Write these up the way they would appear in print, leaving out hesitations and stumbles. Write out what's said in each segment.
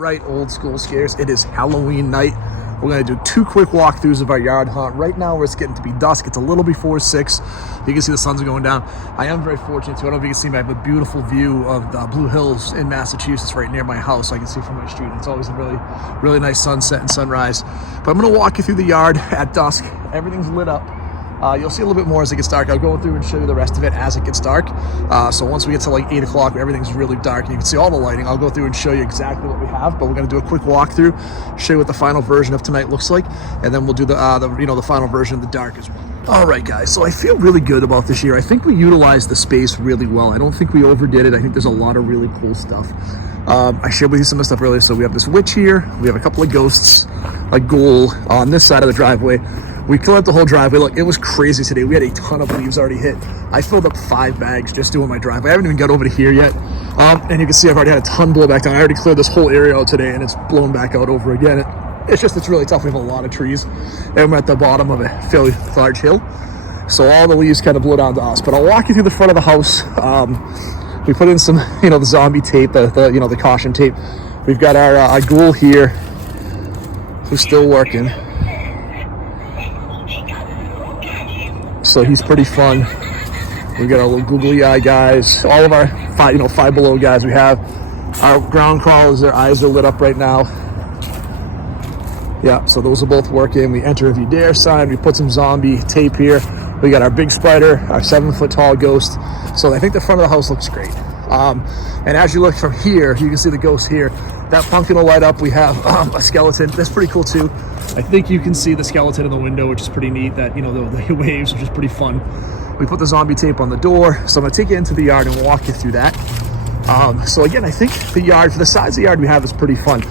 right, old school scares. It is Halloween night. We're going to do 2 quick walkthroughs of our yard hunt. Right now, where it's getting to be dusk. It's a little before 6. You can see the sun's going down. I am very fortunate too. I don't know if you can see me. I have a beautiful view of the Blue Hills in Massachusetts right near my house. I can see from my street. It's always a really, really nice sunset and sunrise. But I'm going to walk you through the yard at dusk. Everything's lit up. You'll see a little bit more as it gets dark. I'll go through and show you the rest of it as it gets dark. So once we get to like 8 o'clock, everything's really dark and you can see all the lighting. I'll go through and show you exactly what we have, but we're going to do a quick walkthrough, show you what the final version of tonight looks like, and then we'll do the final version of the dark as well. All right, guys, so I feel really good about this year. I think we utilized the space really well. I don't think we overdid it. I think there's a lot of really cool stuff. I shared with you some of the stuff earlier. So we have this witch here. We have a couple of ghosts, a ghoul on this side of the driveway. We cleaned out the whole driveway. Look, it was crazy today. We had a ton of leaves already hit. I filled up 5 bags just doing my driveway. I haven't even got over to here yet. And you can see I've already had a ton blow back down. I already cleared this whole area out today and it's blown back out over again. It's really tough. We have a lot of trees and we're at the bottom of a fairly large hill. So all the leaves kind of blow down to us. But I'll walk you through the front of the house. We put in some, the zombie tape, the caution tape. We've got our ghoul here who's still working. So he's pretty fun. We got our little googly eye guys, all of our Five Below guys. We have our ground crawlers. Their eyes are lit up right now. Yeah, so those are both working. We enter if you dare sign. We put some zombie tape here. We got our big spider, our 7-foot tall ghost. So I think the front of the house looks great. And as you look from here, you can see the ghost here. That pumpkin will light up. We have a skeleton. That's pretty cool too. I think you can see the skeleton in the window, which is pretty neat. That the waves, which is pretty fun. We put the zombie tape on the door. So I'm gonna take you into the yard and walk you through that. So again, I think the yard, for the size of the yard we have, is pretty fun.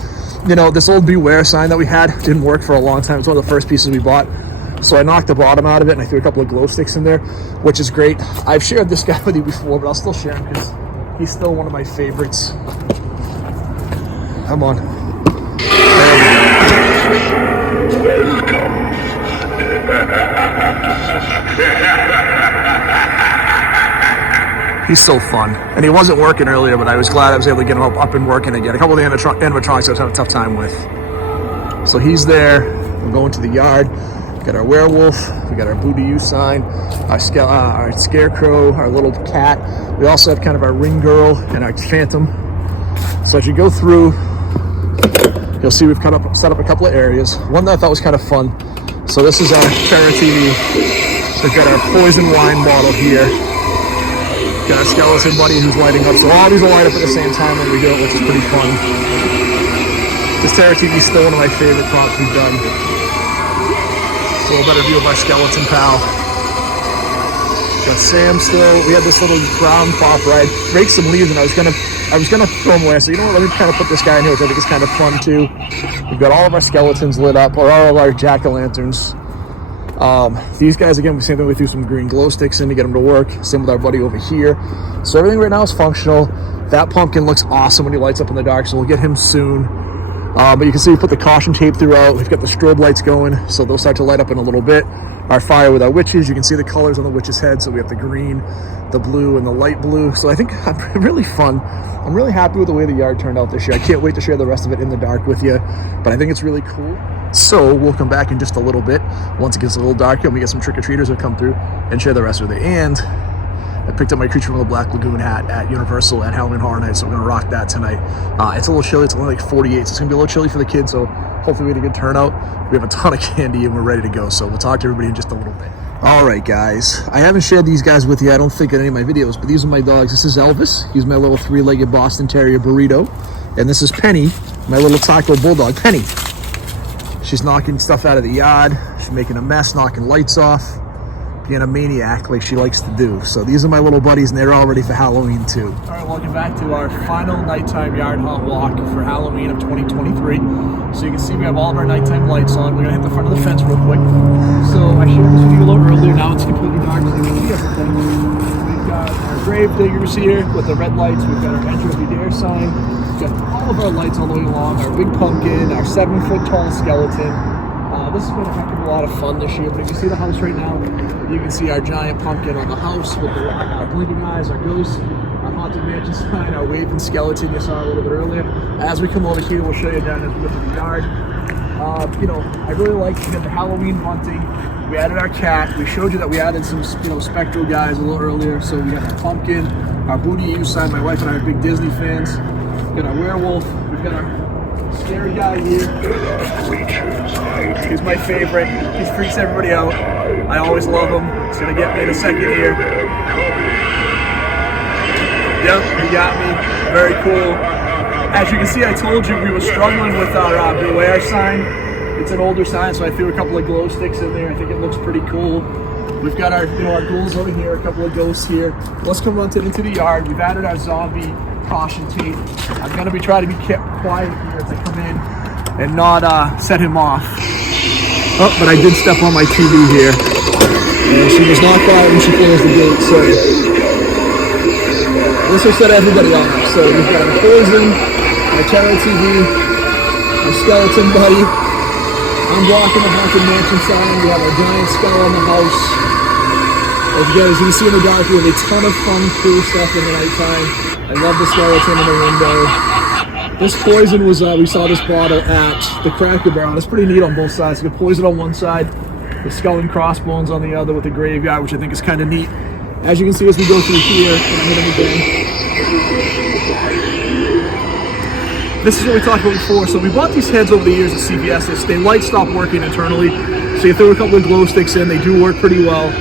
This old beware sign that we had didn't work for a long time. It's one of the first pieces we bought. So I knocked the bottom out of it and I threw a couple of glow sticks in there, which is great. I've shared this guy with you before, but I'll still share him because he's still one of my favorites. Come on. He's so fun. And he wasn't working earlier, but I was glad I was able to get him up and working again. A couple of the animatronics I was having a tough time with. So he's there. We're going to the yard. We got our werewolf. We got our Boo to You sign. Our scarecrow. Our little cat. We also have kind of our ring girl and our phantom. So as you go through, you'll see we've set up a couple of areas. One that I thought was kind of fun. So this is our Terror TV. We've got our poison wine bottle here. Got our skeleton buddy who's lighting up. So all these will light up at the same time when we do it, which is pretty fun. This Terror TV is still one of my favorite props we've done. It's a little better view of our skeleton pal. Got Sam still. We had this little ground pop ride. Break some leaves and I was gonna throw him away. So let me kind of put this guy in here, which I think is kind of fun too. We've got all of our skeletons lit up, or all of our jack-o'-lanterns. These guys, again, same thing, we threw some green glow sticks in to get them to work. Same with our buddy over here. So everything right now is functional. That pumpkin looks awesome when he lights up in the dark, so we'll get him soon. But you can see we put the caution tape throughout. We've got the strobe lights going, so they'll start to light up in a little bit. Our fire with our witches, you can see the colors on the witch's head. So we have the green, the blue, and the light blue. So I think really fun. I'm really happy with the way the yard turned out this year. I can't wait to share the rest of it in the dark with you, but I think it's really cool. So we'll come back in just a little bit once it gets a little darker and we get some trick-or-treaters that come through and share the rest with you. And I picked up my Creature from the Black Lagoon hat at Universal at Halloween Horror Nights, so we're gonna rock that tonight. It's a little chilly. It's only like 48, so it's gonna be a little chilly for the kids, so hopefully we get a good turnout. We have a ton of candy and we're ready to go, so we'll talk to everybody in just a little bit. All right, guys, I haven't shared these guys with you, I don't think, in any of my videos, but these are my dogs. This is Elvis. He's my little 3-legged Boston Terrier Burrito. And this is Penny, my little Taco Bulldog. Penny. She's knocking stuff out of the yard. She's making a mess, knocking lights off, being a maniac like she likes to do. So these are my little buddies, and they're all ready for Halloween too. All right, welcome back to our final nighttime yard hunt walk for Halloween of 2023. So you can see we have all of our nighttime lights on. We're gonna hit the front of the fence real quick. So I shared this with you a little earlier. Now it's completely dark, so you can see everything. We've got our grave diggers here with the red lights. We've got our Enter If You Dare sign. We've got all of our lights all the way along. Our big pumpkin, our 7-foot tall skeleton. This has been a heck of a lot of fun this year, but if you see the house right now, you can see our giant pumpkin on the house with our blinking eyes, our ghosts. Our Haunted Mansion sign, our waving skeleton you saw a little bit earlier. As we come over here, we'll show you down as we go to the yard. You know, I really like the Halloween hunting. We added our cat. We showed you that we added some, you know, spectral guys a little earlier. So we got our pumpkin, our Booty U sign. My wife and I are big Disney fans. We got our werewolf. We've got our scary guy here. He's my favorite. He freaks everybody out. I always love him. He's gonna get me in a second here. Yep, he got me. Very cool. As you can see, I told you we were struggling with our Beware sign. It's an older sign, so I threw a couple of glow sticks in there. I think it looks pretty cool. We've got our, you know, our ghouls over here, a couple of ghosts here. Let's come run into the yard. We've added our zombie caution tape. I'm gonna be trying to be kept quiet here as I come in and not set him off. Oh, but I did step on my TV here. And she was not quiet when she closed the gate, so this will set everybody off. So we've got our poison, our terror TV, our skeleton buddy. I'm blocking the Haunted Mansion sign. We have our giant skull on the house. As you can see in the dark, we have a ton of fun, cool stuff in the nighttime. I love the skeleton in the window. This poison was, we saw this bottle at the Cracker Barrel. It's pretty neat on both sides. You got poison on one side, the skull and crossbones on the other with the graveyard, which I think is kind of neat. As you can see as we go through here, and I'm gonna again. This is what we talked about before. So we bought these heads over the years at CVS. They light stopped working internally. So you throw a couple of glow sticks in, they do work pretty well.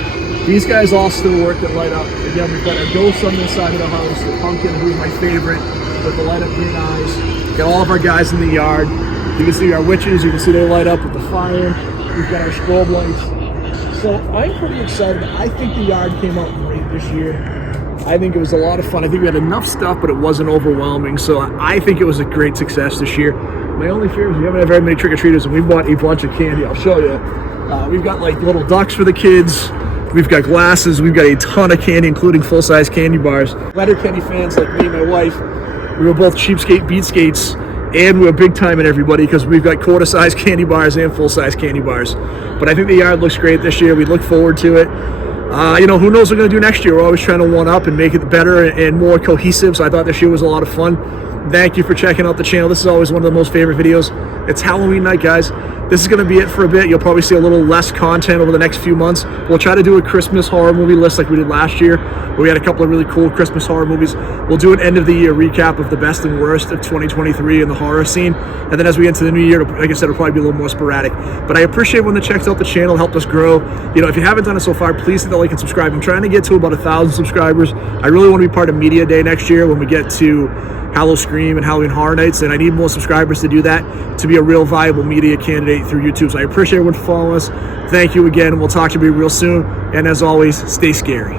These guys all still work that light up. Again, we've got our ghosts on this side of the house, the pumpkin, who's my favorite, with the light up green eyes. Got all of our guys in the yard. You can see our witches, you can see they light up with the fire. We've got our strobe lights. So I'm pretty excited. I think the yard came out great this year. I think it was a lot of fun. I think we had enough stuff, but it wasn't overwhelming. So I think it was a great success this year. My only fear is we haven't had very many trick-or-treaters, and we bought a bunch of candy. I'll show you. We've got like little ducks for the kids. We've got glasses. We've got a ton of candy, including full-size candy bars. Letterkenny fans like me and my wife, we were both cheapskate beatskates, and we were big time in everybody because we've got quarter-size candy bars and full-size candy bars. But I think the yard looks great this year. We look forward to it. You know, who knows what we're going to do next year. We're always trying to one-up and make it better and more cohesive, so I thought this year was a lot of fun. Thank you for checking out the channel. This is always one of the most favorite videos. It's Halloween night, guys. This is going to be it for a bit. You'll probably see a little less content over the next few months. We'll try to do a Christmas horror movie list like we did last year, where we had a couple of really cool Christmas horror movies. We'll do an end-of-the-year recap of the best and worst of 2023 in the horror scene. And then as we get into the new year, like I said, it'll probably be a little more sporadic. But I appreciate when that checks out the channel, helped us grow. You know, if you haven't done it so far, please hit the like and subscribe. I'm trying to get to about 1,000 subscribers. I really want to be part of Media Day next year when we get to Hallow Scream and Halloween Horror Nights, and I need more subscribers to do that, to be a real viable media candidate through YouTube. So I appreciate everyone following us. Thank you again. We'll talk to you real soon. And as always, stay scary.